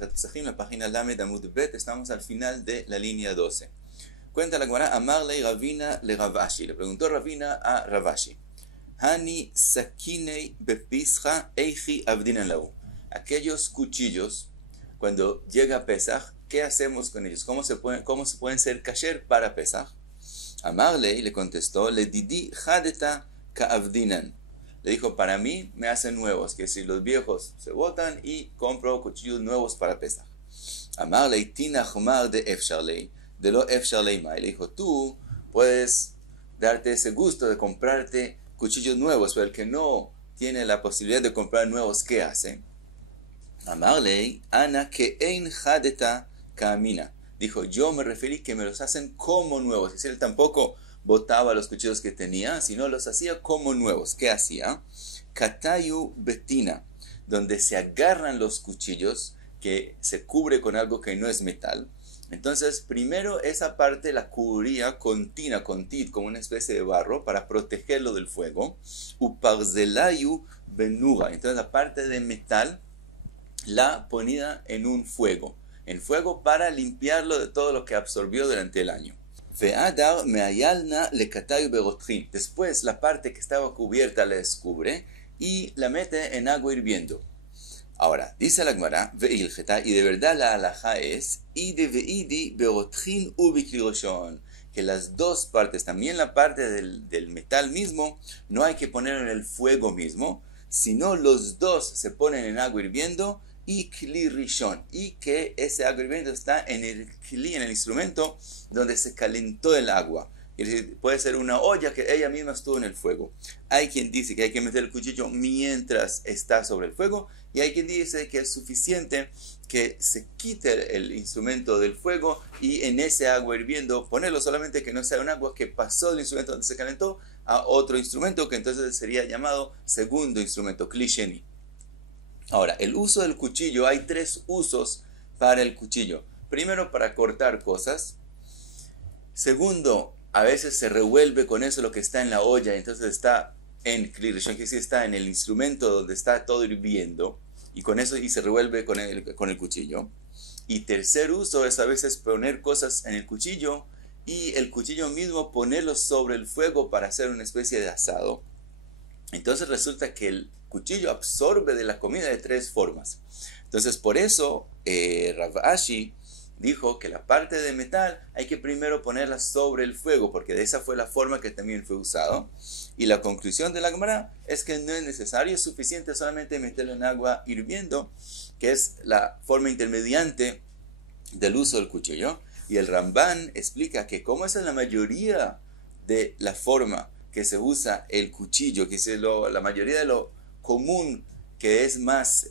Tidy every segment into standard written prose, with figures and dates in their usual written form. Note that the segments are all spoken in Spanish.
Masechet Pesachim, la página Lamed Amud Bet, estamos al final de la línea 12. Cuenta la Gemara, Amarle Ravina le Ravashi, le preguntó Ravina a Ravashi, Hani Sakinei Bepischa Eichi Abdinan Lau. Aquellos cuchillos, cuando llega Pesach, ¿qué hacemos con ellos? ¿Cómo se pueden ser kasher para Pesach? Amarle le contestó, Le didi Hadeta Ka'avdinan. Le dijo, para mí me hacen nuevos, que si los viejos se botan y compro cuchillos nuevos para Pesach. Amarle tina humar de efsharlei, de lo efsharlei mai. Le dijo, tú puedes darte ese gusto de comprarte cuchillos nuevos, pero el que no tiene la posibilidad de comprar nuevos, ¿qué hace? Amarle ana que ein hadeta kamina. Dijo, yo me referí que me los hacen como nuevos. Es decir, él tampoco botaba los cuchillos que tenía, sino los hacía como nuevos. ¿Qué hacía? Katayu betina, donde se agarran los cuchillos, que se cubre con algo que no es metal. Entonces, primero esa parte la cubría con tina, con tit, como una especie de barro, para protegerlo del fuego. Uparzelayu benuga. Entonces, la parte de metal la ponía en un fuego. En fuego para limpiarlo de todo lo que absorbió durante el año. Después la parte que estaba cubierta la descubre y la mete en agua hirviendo. Ahora, dice la Gemara, y de verdad la halajá es, que las dos partes, también la parte del metal mismo, no hay que ponerlo en el fuego mismo, sino los dos se ponen en agua hirviendo y kli rishon, y que ese agua hirviendo está en el kli, en el instrumento donde se calentó el agua. Es decir, puede ser una olla que ella misma estuvo en el fuego. Hay quien dice que hay que meter el cuchillo mientras está sobre el fuego, y hay quien dice que es suficiente que se quite el instrumento del fuego y en ese agua hirviendo ponerlo, solamente que no sea un agua que pasó del instrumento donde se calentó a otro instrumento, que entonces sería llamado segundo instrumento, kli sheni. Ahora, el uso del cuchillo, hay tres usos para el cuchillo. Primero, para cortar cosas. Segundo, a veces se revuelve con eso lo que está en la olla, entonces está en kli rishon, que sí está en el instrumento donde está todo hirviendo, y con eso y se revuelve con el cuchillo. Y tercer uso es a veces poner cosas en el cuchillo y el cuchillo mismo ponerlo sobre el fuego para hacer una especie de asado. Entonces resulta que el cuchillo absorbe de la comida de tres formas. Entonces por eso Ravashi dijo que la parte de metal hay que primero ponerla sobre el fuego, porque de esa fue la forma que también fue usado. Y la conclusión de la Gemara es que no es necesario, es suficiente solamente meterlo en agua hirviendo, que es la forma intermediante del uso del cuchillo. Y el Ramban explica que como esa es la mayoría de la forma que se usa el cuchillo, que es la mayoría de lo común, que es más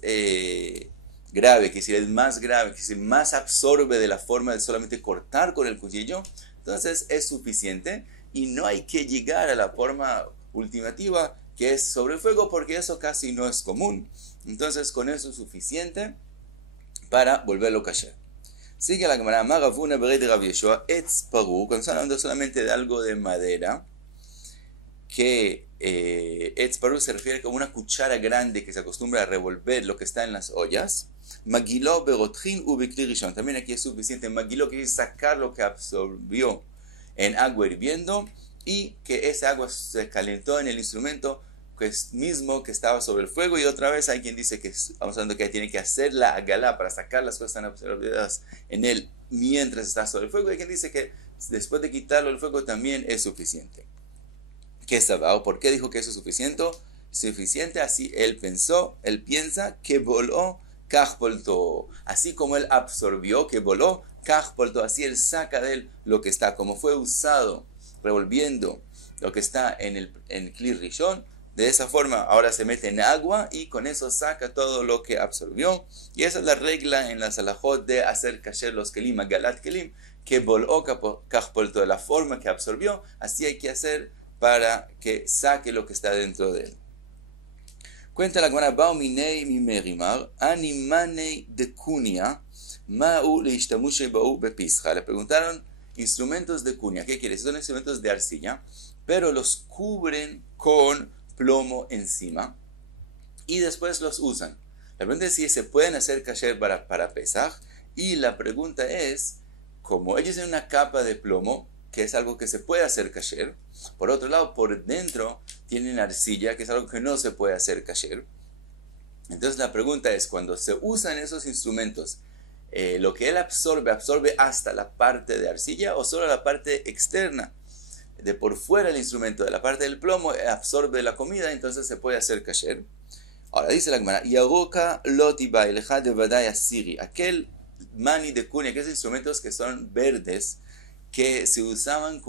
grave, que si es más grave, que si más absorbe de la forma de solamente cortar con el cuchillo, entonces es suficiente y no hay que llegar a la forma ultimativa que es sobre el fuego, porque eso casi no es común. Entonces con eso es suficiente para volverlo kasher. Sigue la Gemara, Magavuna Bered Rav Yeshua Etz Paru, cuando están hablando solamente de algo de madera, que Etz Paru se refiere como una cuchara grande que se acostumbra a revolver lo que está en las ollas. Magilo berotrin u bekli rishon. También aquí es suficiente. Magilo quiere sacar lo que absorbió en agua hirviendo y que esa agua se calentó en el instrumento que es mismo que estaba sobre el fuego. Y otra vez hay quien dice que estamos hablando que tiene que hacer la agalá para sacar las cosas que están absorbidas en él mientras está sobre el fuego. Y hay quien dice que después de quitarlo del fuego también es suficiente. ¿Qué sabao? ¿Por qué dijo que eso es suficiente? Suficiente, así él piensa que voló kachpolto, así como él absorbió, que voló kachpolto, así él saca de él lo que está, como fue usado, revolviendo lo que está en el kli rishon, de esa forma ahora se mete en agua y con eso saca todo lo que absorbió. Y esa es la regla en la salahot de hacer kasher los kelim, galat kelim, que voló kachpolto, de la forma que absorbió, así hay que hacer para que saque lo que está dentro de él. Cuenta la Gemara, Bauminei mimerimar, animanei de cunia, ma'u leishtamushe ba'u bepischa. Le preguntaron instrumentos de cunia. ¿Qué quiere decir? Son instrumentos de arcilla, pero los cubren con plomo encima y después los usan. La pregunta es si se pueden hacer kasher para Pesaj. Y la pregunta es, como ellos tienen una capa de plomo, que es algo que se puede hacer kasher, por otro lado, por dentro tienen arcilla, que es algo que no se puede hacer kasher. Entonces la pregunta es, cuando se usan esos instrumentos, lo que él absorbe hasta la parte de arcilla o solo la parte externa, de por fuera del instrumento, de la parte del plomo, absorbe la comida, entonces se puede hacer kasher. Ahora dice la Gemara, Yagoka lotiba eleja de vadaya siri, aquel mani de cunia, que es instrumentos que son verdes, que se usaban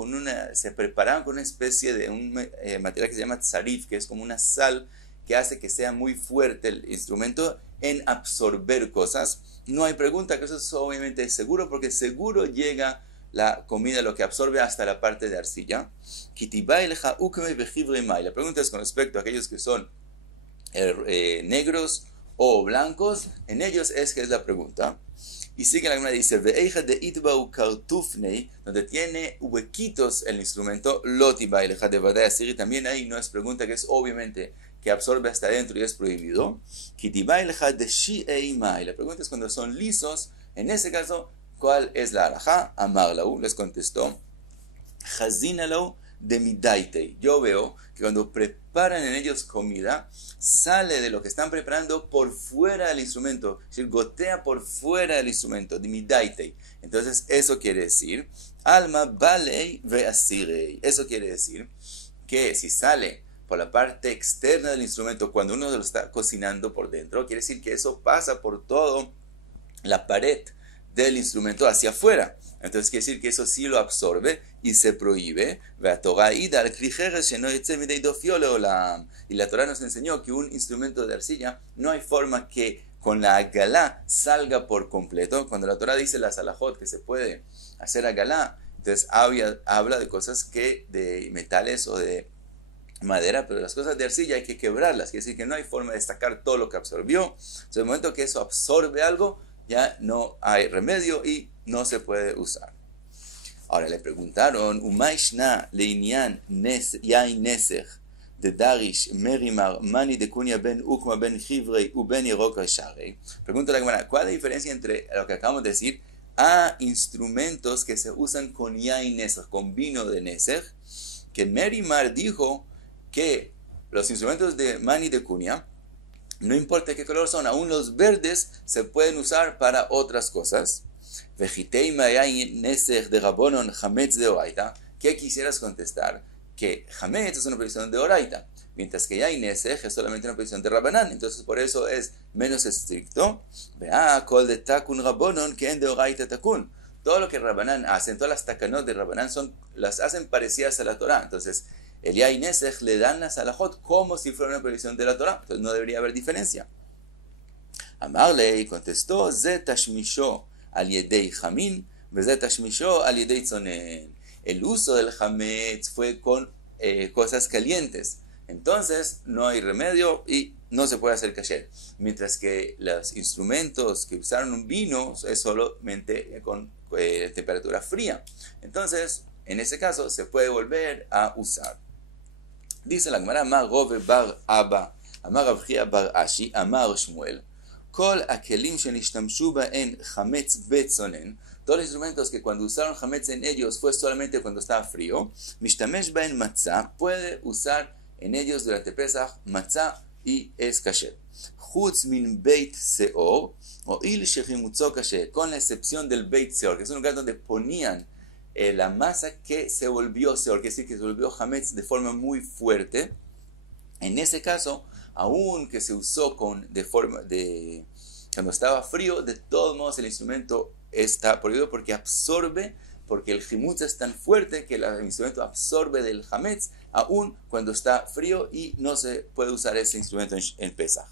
se preparaban con una especie de un material que se llama tzarif, que es como una sal que hace que sea muy fuerte el instrumento en absorber cosas. No hay pregunta, que eso es obviamente seguro, porque seguro llega la comida, lo que absorbe hasta la parte de arcilla. La pregunta es con respecto a aquellos que son negros o blancos, en ellos es que es la pregunta. Y sigue la Gemara, dice, donde tiene huequitos el instrumento, también ahí no es pregunta, que es obviamente que absorbe hasta adentro y es prohibido. La pregunta es cuando son lisos, en ese caso, ¿cuál es la halajá? Amarlau, les contestó, Chazinalau de midaitei. Yo veo que cuando preparan en ellos comida, sale de lo que están preparando por fuera del instrumento, es decir, gotea por fuera del instrumento, de midaitei. Entonces, eso quiere decir, alma balei veasirei. Eso quiere decir que si sale por la parte externa del instrumento, cuando uno lo está cocinando por dentro, quiere decir que eso pasa por toda la pared del instrumento hacia afuera. Entonces quiere decir que eso sí lo absorbe y se prohíbe. Y la Torah nos enseñó que un instrumento de arcilla no hay forma que con la agalá salga por completo. Cuando la Torah dice la salahot que se puede hacer agalá, entonces habla de cosas de metales o de madera, pero las cosas de arcilla hay que quebrarlas. Quiere decir que no hay forma de destacar todo lo que absorbió. Entonces, en el momento que eso absorbe algo, ya no hay remedio y no se puede usar. Ahora le preguntaron, Umaishna leinian yain nesech de Darish Merimar Mani de Kunya ben Ukma ben Chivrei u ben Yeroka Sharei. Pregunta la Gemara, ¿cuál es la diferencia entre lo que acabamos de decir a instrumentos que se usan con yain nesech, con vino de nesech? Que Merimar dijo que los instrumentos de Mani de Kunya, no importa qué color son, aún los verdes se pueden usar para otras cosas. ¿Qué quisieras contestar? Que Hametz es una prohibición de Oraita, mientras que Yain Nesej es solamente una prohibición de Rabanán, entonces por eso es menos estricto. Todo lo que Rabanán hacen, todas las takanot de Rabanán las hacen parecidas a la Torah, entonces el Yain Nesej le dan la salahot como si fuera una prohibición de la Torah, entonces no debería haber diferencia. Amarle contestó, Ze tashmisho al yedei chamin, Ze tashmisho al yedei tzonen. El uso del hametz fue con cosas calientes, entonces no hay remedio y no se puede hacer kasher. Mientras que los instrumentos que usaron un vino es solamente con temperatura fría, entonces en ese caso se puede volver a usar. Dice la Gemara, Amar Rove bar Abba, Amar Rav Chia bar Ashi, Amar Shmuel, Kol akelim shenishtamshu ba'en chametz betzonen, todos los instrumentos que cuando usaron chametz en ellos fue solamente cuando estaba frío, mishtamesh ba'en matzah, puede usar en ellos durante Pesach matzah y es kasher. Chutz min beit seor, o il shechimutzo kasher, con la excepción del beit seor, que es un lugar donde ponían la masa que se volvió seor, quiere decir que se volvió hametz de forma muy fuerte. En ese caso, aun que se usó cuando estaba frío, de todos modos el instrumento está prohibido porque absorbe, porque el jimutz es tan fuerte que el instrumento absorbe del hametz aun cuando está frío y no se puede usar ese instrumento en Pesach.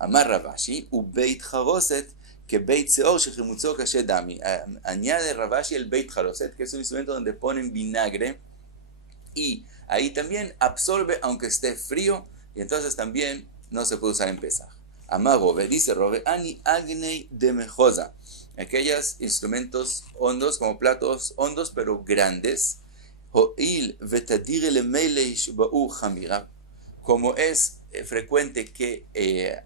Amar Rav Ashi, u beit charoset que beit seor shechimutzo kashe dami. Añade Rav Ashi el beit charoset, que es un instrumento donde ponen vinagre y ahí también absorbe aunque esté frío y entonces también no se puede usar en Pesach. Amar Rove, dice Rove, ani agnei de mejosa, aquellos instrumentos hondos como platos hondos pero grandes, ho'il vetadire le meileish ba'u chamira, como es frecuente que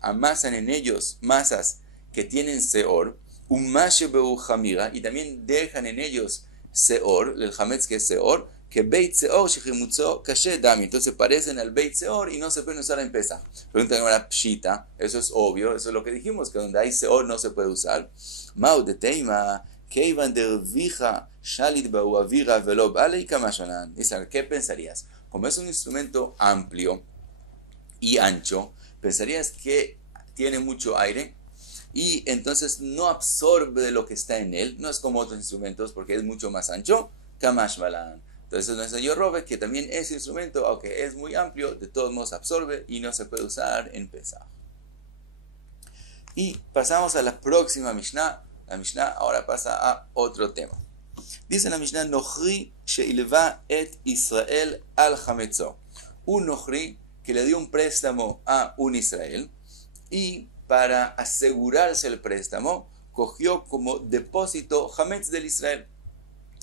amasan en ellos masas que tienen seor, y también dejan en ellos seor, el hametz que es seor, que beit seor shechimutzo kashe dami. Entonces parecen al beit seor y no se pueden usar en Pesaj. Preguntan ahora pshita, eso es obvio, eso es lo que dijimos, que donde hay seor no se puede usar. Mau de teima, keivan dervija shalit ba'u avira velo b'alei kamashanan. ¿Qué pensarías? Como es un instrumento amplio y ancho, pensarías que tiene mucho aire y entonces no absorbe de lo que está en él, no es como otros instrumentos porque es mucho más ancho, kamash balan. Entonces nos enseñó Robe que también ese instrumento, aunque es muy amplio, de todos modos absorbe y no se puede usar en Pesaj. Y pasamos a la próxima Mishnah. La Mishnah ahora pasa a otro tema. Dice la Mishnah, Nochri she'ilva et Israel al hametzo. Un Nochri que le dio un préstamo a un Israel y para asegurarse el préstamo, cogió como depósito hametz del Israel.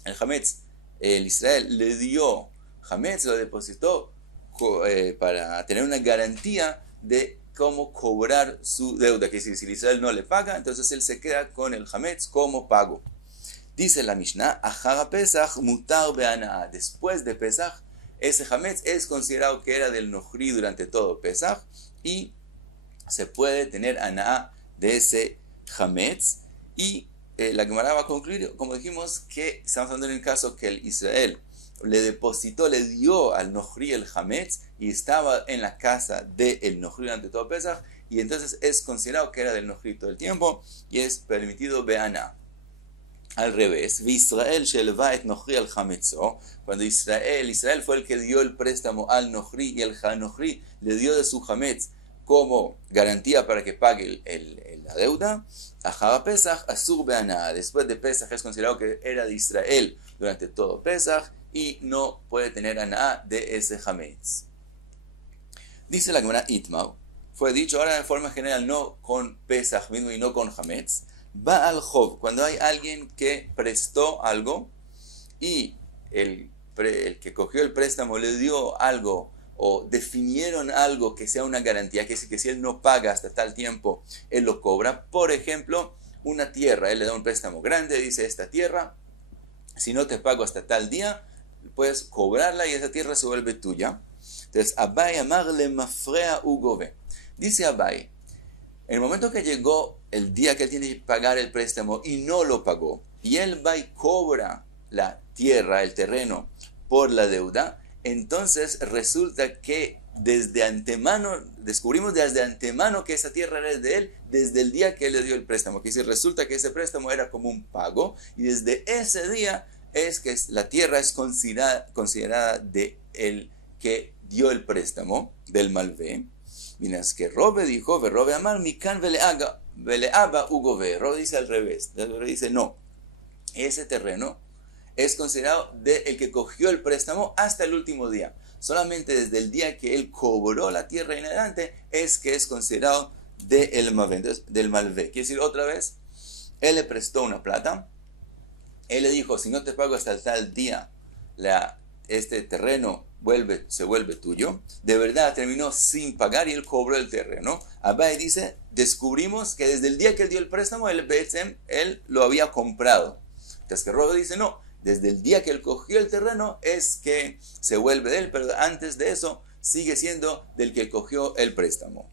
El hametz, el Israel le dio hametz, lo depositó para tener una garantía de cómo cobrar su deuda. Que si el Israel no le paga, entonces él se queda con el hametz como pago. Dice la Mishnah, Achara Pesach mutar be'anaa. Después de Pesach, ese hametz es considerado que era del Nochri durante todo Pesach y se puede tener anaa de ese hametz. Y la Gemara va a concluir, como dijimos, que estamos hablando en el caso que el Israel le depositó, le dio al Nochri el hametz y estaba en la casa del Nochri durante todo Pesach, y entonces es considerado que era del Nochri todo el tiempo y es permitido be'anaa. Al revés, cuando Israel fue el que dio el préstamo al Nochri y el Nochri le dio de su hametz como garantía para que pague la deuda, después de Pesach es considerado que era de Israel durante todo Pesach y no puede tener anaa de ese hametz. Dice la Gemara Itmau, fue dicho ahora de forma general, no con Pesach mismo y no con hametz. Va al Jov, cuando hay alguien que prestó algo y el que cogió el préstamo le dio algo o definieron algo que sea una garantía, que es que si él no paga hasta tal tiempo, él lo cobra. Por ejemplo, una tierra, él le da un préstamo grande, dice esta tierra, si no te pago hasta tal día, puedes cobrarla y esa tierra se vuelve tuya. Entonces, Abai amarle mafrea ugove. Dice Abai, en el momento que llegó el día que él tiene que pagar el préstamo y no lo pagó, y él va y cobra la tierra, el terreno, por la deuda, entonces resulta que desde antemano, descubrimos desde antemano que esa tierra era de él desde el día que él le dio el préstamo. Que si resulta que ese préstamo era como un pago, y desde ese día es que la tierra es considerada de el que dio el préstamo, del malvé. Minas que Robe dijo, Robe amar, mikan veleaba ugove. Robe dice al revés. Robe dice, no, ese terreno es considerado de el que cogió el préstamo hasta el último día. Solamente desde el día que él cobró la tierra en adelante es que es considerado del malvé. Quiere decir, otra vez, él le prestó una plata, él le dijo, si no te pago hasta el tal día, este terreno se vuelve tuyo. De verdad terminó sin pagar y él cobró el terreno. Abai dice, descubrimos que desde el día que él dio el préstamo, él lo había comprado. Entonces que Robe dice, no, desde el día que él cogió el terreno es que se vuelve de él, pero antes de eso sigue siendo del que cogió el préstamo.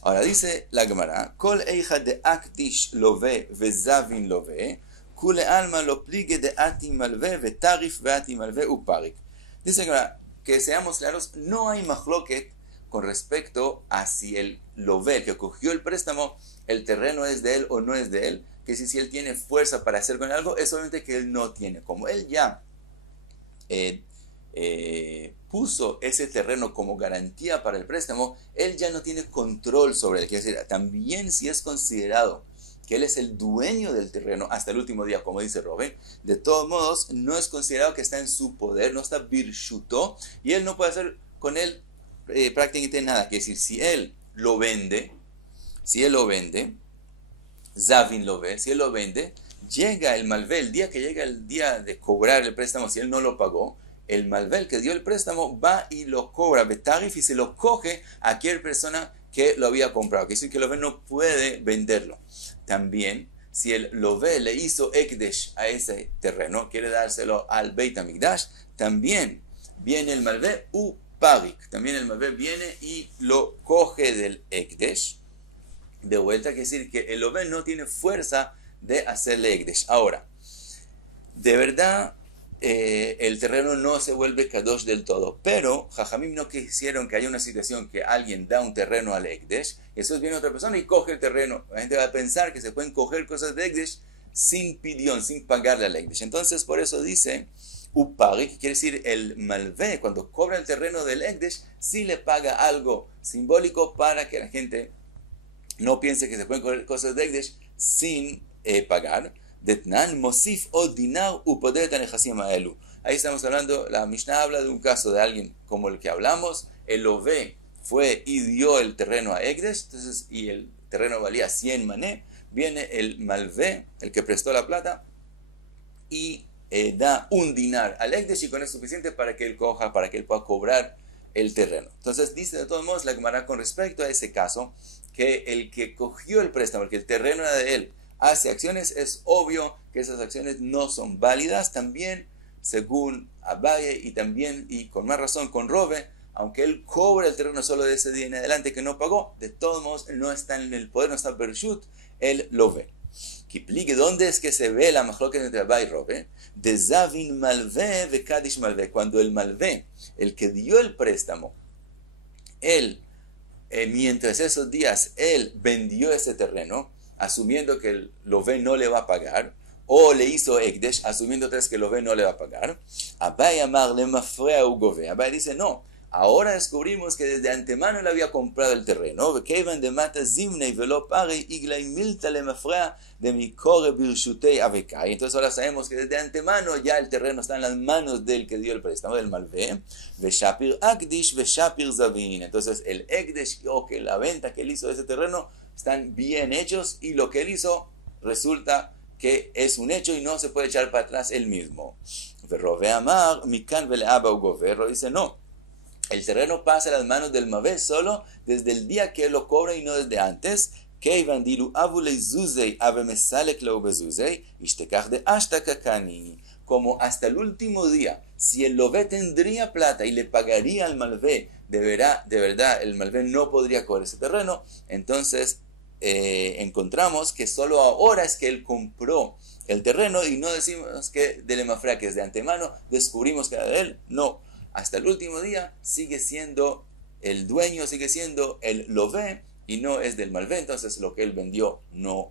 Ahora dice la Gemara, Kol eija de akdish love vezavin love, kule alma lo pligue de ati malve vetarif veati malve uparik. Dice que seamos claros, no hay mahloket con respecto a si el love, el que cogió el préstamo, el terreno es de él o no es de él, que si él tiene fuerza para hacer con algo, es obviamente que él no tiene. Como él ya puso ese terreno como garantía para el préstamo, él ya no tiene control sobre él. Quiere decir, también si es considerado que él es el dueño del terreno hasta el último día, como dice Robin, de todos modos, no es considerado que está en su poder, no está birshuto, y él no puede hacer con él prácticamente nada. Quiere decir, si él lo vende, Zavin lo ve, si él lo vende, llega el malvé, el día que llega el día de cobrar el préstamo, si él no lo pagó, el malvel que dio el préstamo va y lo cobra betarif y se lo coge a aquella persona que lo había comprado. Quiere decir que el lové no puede venderlo. También, si el lové le hizo ekdesh a ese terreno, quiere dárselo al Beit HaMikdash, también viene el malvé parik. También el malvé viene y lo coge del ekdesh. De vuelta, quiere decir que el lové no tiene fuerza de hacerle ekdesh. Ahora, de verdad, el terreno no se vuelve kadosh del todo, pero Jajamim no quisieron que haya una situación que alguien da un terreno al ekdesh, y después viene otra persona y coge el terreno. La gente va a pensar que se pueden coger cosas de ekdesh sin pidión, sin pagarle al ekdesh. Entonces, por eso dice upari, que quiere decir el malvé, cuando cobra el terreno del ekdesh, sí le paga algo simbólico para que la gente no piense que se pueden coger cosas de ekdesh sin pagar. Detnan mosif o dinar upoder tanejasim aelu. Ahí estamos hablando, la Mishnah habla de un caso de alguien como el que hablamos. El lové fue y dio el terreno a ekdesh, entonces, y el terreno valía 100 mané. Viene el malvé, el que prestó la plata, y da un dinar al ekdesh, y con eso es suficiente para que él coja, para que él pueda cobrar el terreno. Entonces dice de todos modos la Gemara con respecto a ese caso, que el que cogió el préstamo, el que el terreno era de él, hace acciones, es obvio que esas acciones no son válidas. También según Abaye, y también, y con más razón con Rove, aunque él cobra el terreno solo de ese día en adelante que no pagó, de todos modos no está en el poder, no está bershut, él lo ve. Kipligue, ¿dónde es que se ve la mahloket entre Abaye y Rove? De Zavin malvé de Kadish malvé, cuando el malvé, el que dio el préstamo, él, mientras esos días, él vendió ese terreno, asumiendo que el lové no le va a pagar, o le hizo ekdesh, asumiendo que el lové no le va a pagar. Abaye amar le mafrea u gove. Abaye dice, no, ahora descubrimos que desde antemano él había comprado el terreno. Entonces ahora sabemos que desde antemano ya el terreno está en las manos del que dio el préstamo, del malvé. Entonces el ekdesh, o que la venta que él hizo de ese terreno, están bien hechos, y lo que él hizo resulta que es un hecho y no se puede echar para atrás él mismo. Rove amar mikan veleaba u goverro, dice no, el terreno pasa a las manos del malvé solo desde el día que él lo cobra y no desde antes. Como hasta el último día, si el lové tendría plata y le pagaría al malvé, de verdad el malvé no podría cobrar ese terreno. Entonces encontramos que solo ahora es que él compró el terreno, y no decimos que de Lemafrea, que es de antemano, descubrimos que era de él. No, hasta el último día sigue siendo el dueño, sigue siendo el lové, y no es del malvé. Entonces lo que él vendió no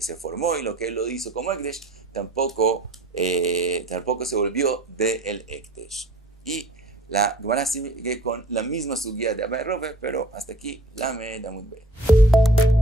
se formó, y lo que él lo hizo como ekdesh tampoco se volvió del ekdesh. Y la Gemara sigue con la misma sugía de Abaye Rove, pero hasta aquí la me da muy bien.